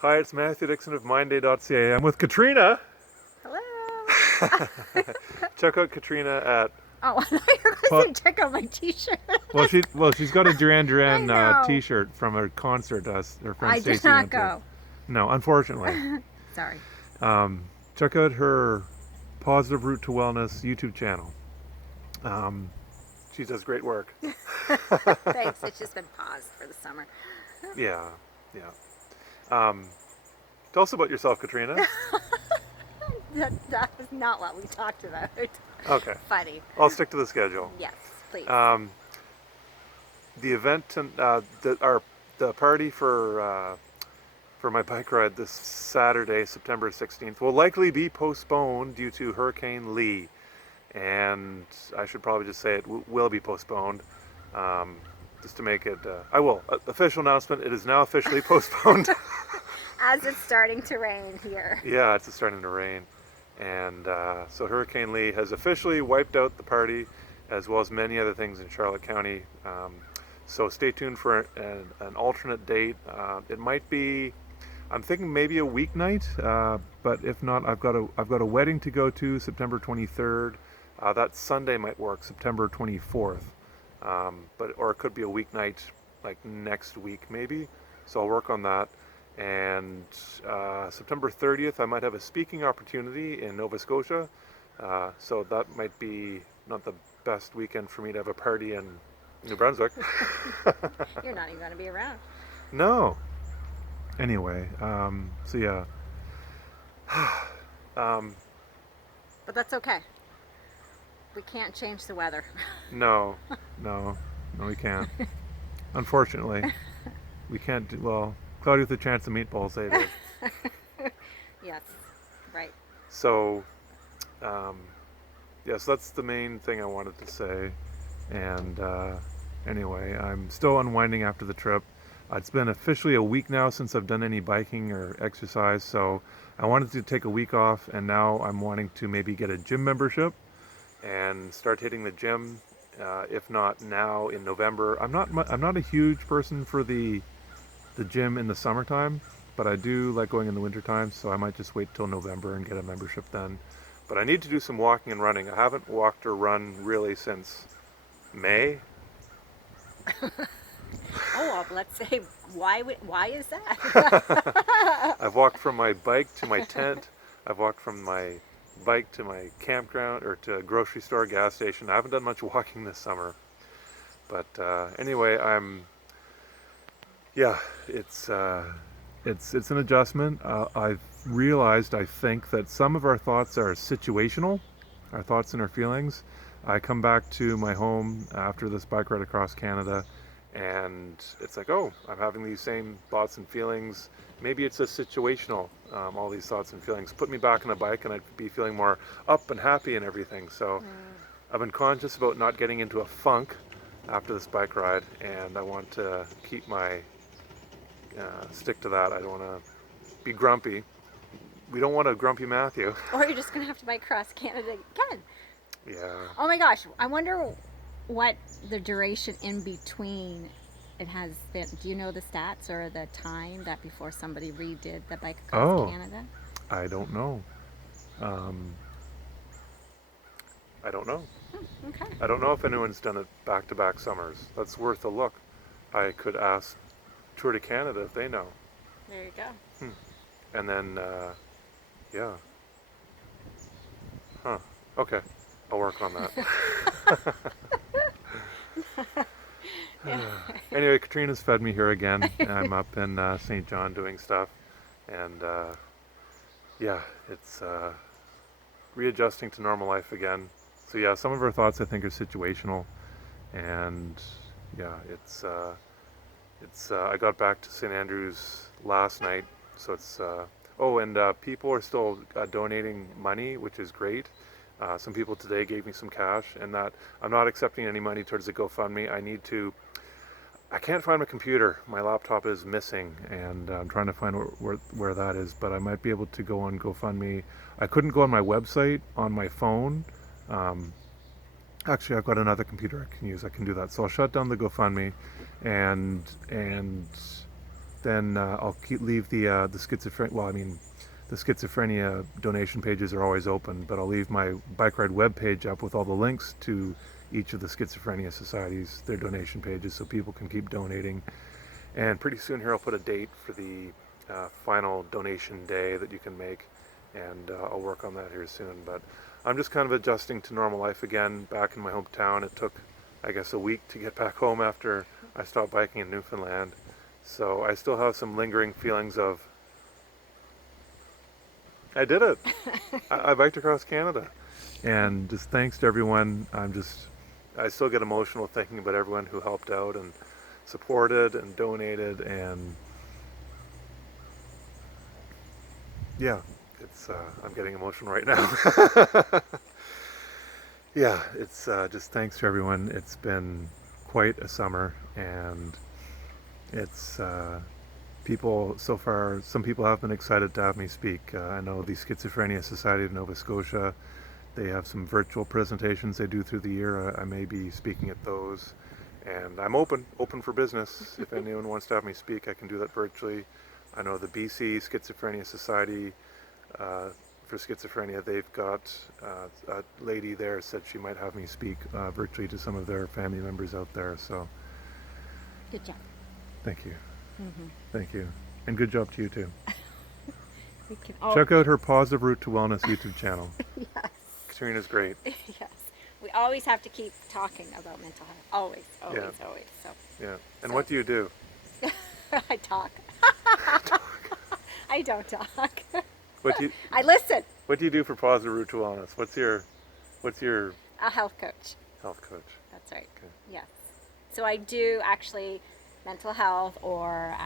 Hi, it's Matthew Dixon of MindDay.ca. I'm with Katrina. Hello. Check out Katrina at Oh, I thought you were po- going to say check out my T-shirt. she's got a Duran I Duran know. T-shirt from her concert. Her friend I did Stacy not went to. go. No, unfortunately. Sorry. Um, Check out her Positive Route to Wellness YouTube channel. Um, she does great work. Thanks. It's just been paused for the summer. Yeah, yeah. Um, Tell us about yourself, Katrina. That was not what we talked about. Okay, Funny. I'll stick to the schedule. Yes, please. Um, the event, the party for my bike ride this Saturday, September 16th, will likely be postponed due to Hurricane Lee. And I should probably just say it will be postponed. Just to make it, I will. Official announcement, it is now officially postponed. As it's starting to rain here. Yeah, it's starting to rain. And so Hurricane Lee has officially wiped out the party, as well as many other things in Charlotte County. So stay tuned for an alternate date. It might be, I'm thinking maybe a weeknight, but if not, I've got a wedding to go to September 23rd. That Sunday might work, September 24th. Or it could be a weeknight, like next week maybe. So I'll work on that. And September 30th, I might have a speaking opportunity in Nova Scotia. So that might be not the best weekend for me to have a party in New Brunswick. You're not even going to be around. No. Anyway, so yeah. But that's okay. We can't change the weather. No, we can't. Unfortunately, we can't do, well, cloudy with a chance of meatballs, eh, babe? Yes, right. So, yes, that's the main thing I wanted to say. And anyway, I'm still unwinding after the trip. It's been officially a week now since I've done any biking or exercise, so I wanted to take a week off, and now I'm wanting to maybe get a gym membership and start hitting the gym. If not now, in November. I'm not a huge person for the gym in the summertime, but I do like going in the wintertime, so I might just wait till November and get a membership then. But I need to do some walking and running. I haven't walked or run really since May. Oh, well, let's say why is that? I've walked from my bike to my tent. I've walked from my bike to my campground or to a grocery store, gas station. I haven't done much walking this summer. But anyway, yeah, it's an adjustment. I've realized, I think, that some of our thoughts are situational, our thoughts and our feelings. I come back to my home after this bike ride across Canada, and it's like, oh, I'm having these same thoughts and feelings. Maybe it's a situational, all these thoughts and feelings. Put me back on a bike and I'd be feeling more up and happy and everything. So I've been conscious about not getting into a funk after this bike ride, and I want to keep my stick to that. I don't want to be grumpy. We don't want a grumpy Matthew. Or you're just going to have to bike across Canada again. Yeah. Oh my gosh, I wonder what the duration in between it has been. Do you know the stats or the time that before somebody redid the bike across Canada? I don't know. Um, I don't know. Okay. I don't know if anyone's done it back-to-back summers. That's worth a look. I could ask Tour de Canada if they know. There you go. And then, yeah. Huh. Okay. I'll work on that. Anyway, Katrina's fed me here again. I'm up in St. John doing stuff. And, yeah, it's readjusting to normal life again. So, yeah, some of our thoughts, I think, are situational. And, yeah, it's I got back to St. Andrews last night. So it's, people are still donating money, which is great. Some people today gave me some cash, and that I'm not accepting any money towards the GoFundMe. I can't find my computer. My laptop is missing, and I'm trying to find where that is, but I might be able to go on GoFundMe. I couldn't go on my website on my phone. Actually, I've got another computer I can use. I can do that. So I'll shut down the GoFundMe, and then I'll leave the schizophrenia. Well, I mean, the schizophrenia donation pages are always open, but I'll leave my bike ride web page up with all the links to each of the schizophrenia societies, their donation pages, so people can keep donating. And pretty soon here, I'll put a date for the final donation day that you can make, and I'll work on that here soon. But I'm just kind of adjusting to normal life again back in my hometown. It took, I guess, a week to get back home after I stopped biking in Newfoundland. So I still have some lingering feelings of, I did it. I biked across Canada. And just thanks to everyone. I still get emotional thinking about everyone who helped out and supported and donated, and yeah, I'm getting emotional right now. Yeah, it's just thanks to everyone. It's been quite a summer, and it's people so far. Some people have been excited to have me speak. I know the Schizophrenia Society of Nova Scotia. They have some virtual presentations they do through the year. I may be speaking at those, and I'm open for business. If anyone wants to have me speak, I can do that virtually. I know the BC Schizophrenia Society for schizophrenia, they've got a lady there said she might have me speak virtually to some of their family members out there. So Good job. thank you. Mm-hmm. Thank you. And good job to you too. We can Check out her Positive Route to Wellness YouTube channel. Yes. Katrina's great. Yes. We always have to keep talking about mental health. Always. So Yeah. And what do you do? I talk. I don't talk. What do you I listen. What do you do for Positive Route to Wellness? What's your A health coach. health coach? That's right. Okay. Yes. So I do actually mental health, or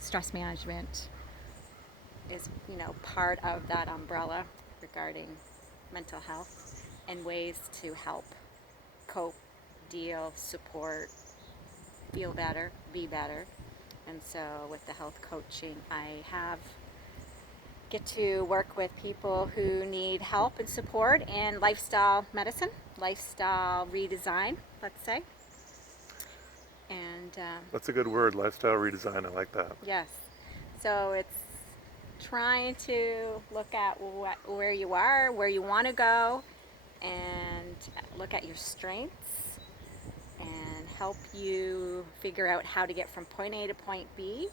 stress management is part of that umbrella regarding mental health, and ways to help cope, deal, support, feel better, be better. And so with the health coaching, I get to work with people who need help and support in lifestyle medicine, lifestyle redesign, let's say. And That's a good word, lifestyle redesign. I like that. yes, so it's trying to look at where you are, where you want to go, and look at your strengths and help you figure out how to get from point A to point B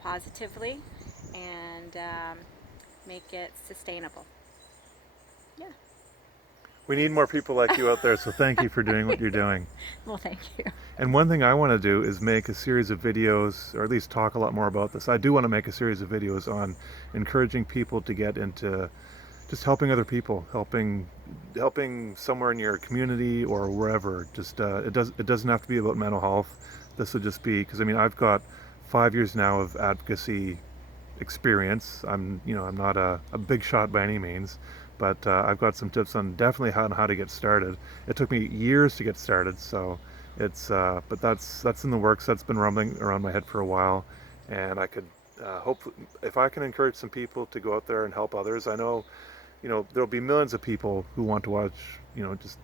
positively, and make it sustainable. Yeah. We need more people like you out there, so thank you for doing what you're doing. Well, thank you. And one thing I want to do is make a series of videos, or at least talk a lot more about this. I do want to make a series of videos on encouraging people to get into just helping other people, helping somewhere in your community or wherever. Just it doesn't have to be about mental health. This will just be, because I mean, I've got 5 years now of advocacy experience. I'm not a big shot by any means, but I've got some tips on definitely how to get started. It took me years to get started, so it's but that's in the works. That's been rumbling around my head for a while, and I could hope if I can encourage some people to go out there and help others. I know there'll be millions of people who want to watch, just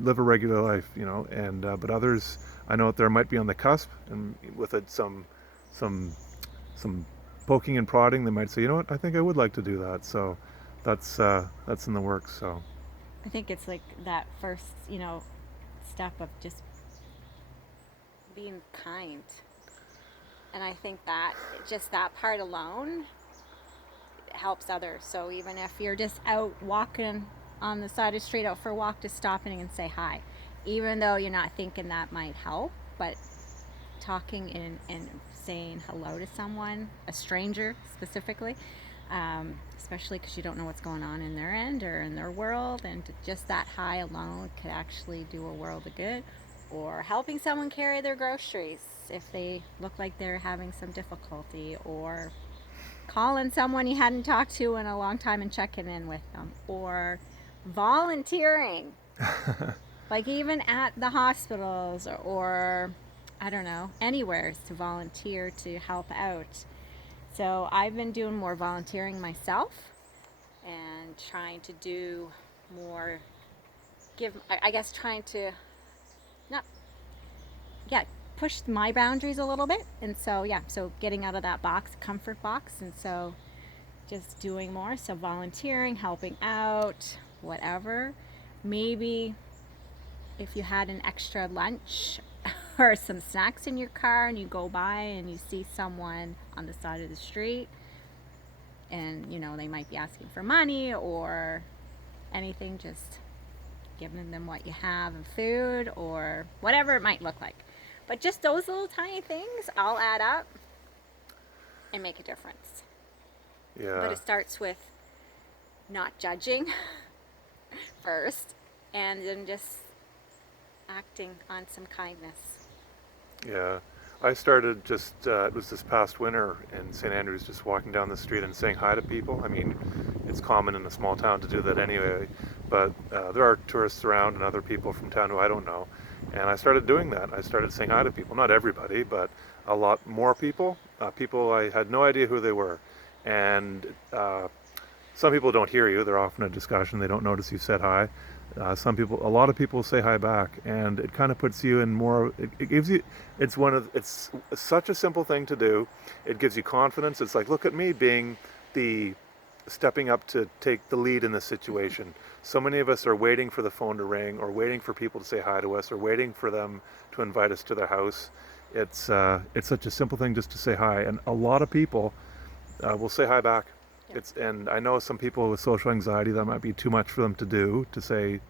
live a regular life, and but others I know out there might be on the cusp, and with it some poking and prodding, they might say, you know what, I think I would like to do that. So that's in the works. So I think it's like that first, step of just being kind. And I think that just that part alone helps others. So even if you're just out walking on the side of the street out for a walk, just stopping and say hi. Even though you're not thinking that might help, but talking and saying hello to someone, a stranger specifically, especially because you don't know what's going on in their end or in their world, and just that hi alone could actually do a world of good. Or helping someone carry their groceries if they look like they're having some difficulty, or calling someone you hadn't talked to in a long time and checking in with them, or volunteering. Like even at the hospitals, or I don't know, anywhere to volunteer to help out. So I've been doing more volunteering myself and trying to do more, trying to, not, yeah, pushed my boundaries a little bit. And so, yeah, so getting out of that box, comfort box. And so just doing more. So volunteering, helping out, whatever. Maybe if you had an extra lunch or some snacks in your car and you go by and you see someone on the side of the street and, you know, they might be asking for money or anything, just giving them what you have and food or whatever it might look like. But just those little tiny things all add up and make a difference. Yeah. But it starts with not judging first and then just acting on some kindness. Yeah. I started just, it was this past winter in St. Andrews, just walking down the street and saying hi to people. I mean, it's common in a small town to do that anyway, but there are tourists around and other people from town who I don't know. And I started doing that. I started saying hi to people. Not everybody, but a lot more people. People I had no idea who they were. And some people don't hear you. They're off in a discussion. They don't notice you said hi. A lot of people say hi back, and it kind of puts you in more. It gives you. It's such a simple thing to do. It gives you confidence. It's like, look at me being the stepping up to take the lead in this situation. So many of us are waiting for the phone to ring, or waiting for people to say hi to us, or waiting for them to invite us to their house. It's such a simple thing just to say hi, and a lot of people will say hi back. And I know some people with social anxiety, that might be too much for them to do, to say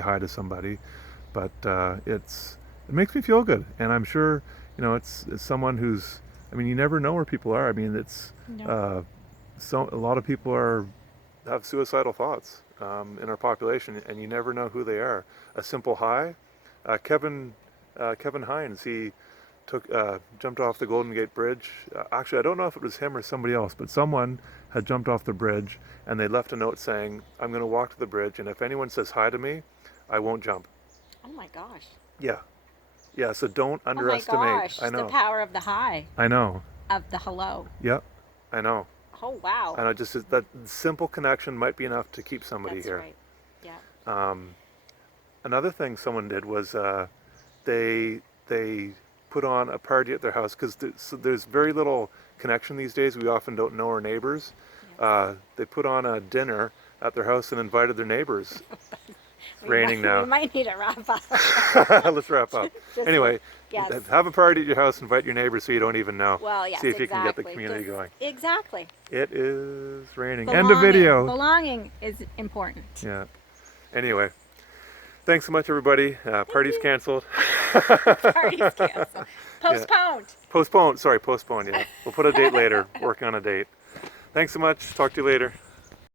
hi to somebody, but it makes me feel good. And I'm sure, you know, it's someone who's, I mean, you never know where people are. I mean, so a lot of people have suicidal thoughts in our population, and you never know who they are. A simple hi. Kevin Hines, he jumped off the Golden Gate Bridge. Actually, I don't know if it was him or somebody else, but someone had jumped off the bridge, and they left a note saying, "I'm going to walk to the bridge, and if anyone says hi to me, I won't jump." Oh my gosh. Yeah. So don't underestimate. Oh my gosh, I know. the power of the hi, I know. of the hello. Yep. I know. Oh wow. And that simple connection might be enough to keep somebody That's here. right. Yeah. Another thing someone did was they put on a party at their house, because there's very little connection these days. We often don't know our neighbors. Yes. They put on a dinner at their house and invited their neighbors. It's raining now. We might need to wrap up. Let's wrap up. Just Anyway, yes. have a party at your house, invite your neighbors so you don't even know. Well, yes, see if you can get the exactly. community going. Exactly. It is raining. Belonging. End of video. Belonging is important. Yeah. Anyway, thanks so much, everybody. Party's canceled. Party's canceled. Postponed. Postponed. Sorry, postponed. Yeah. We'll put a date later. Working on a date. Thanks so much. Talk to you later.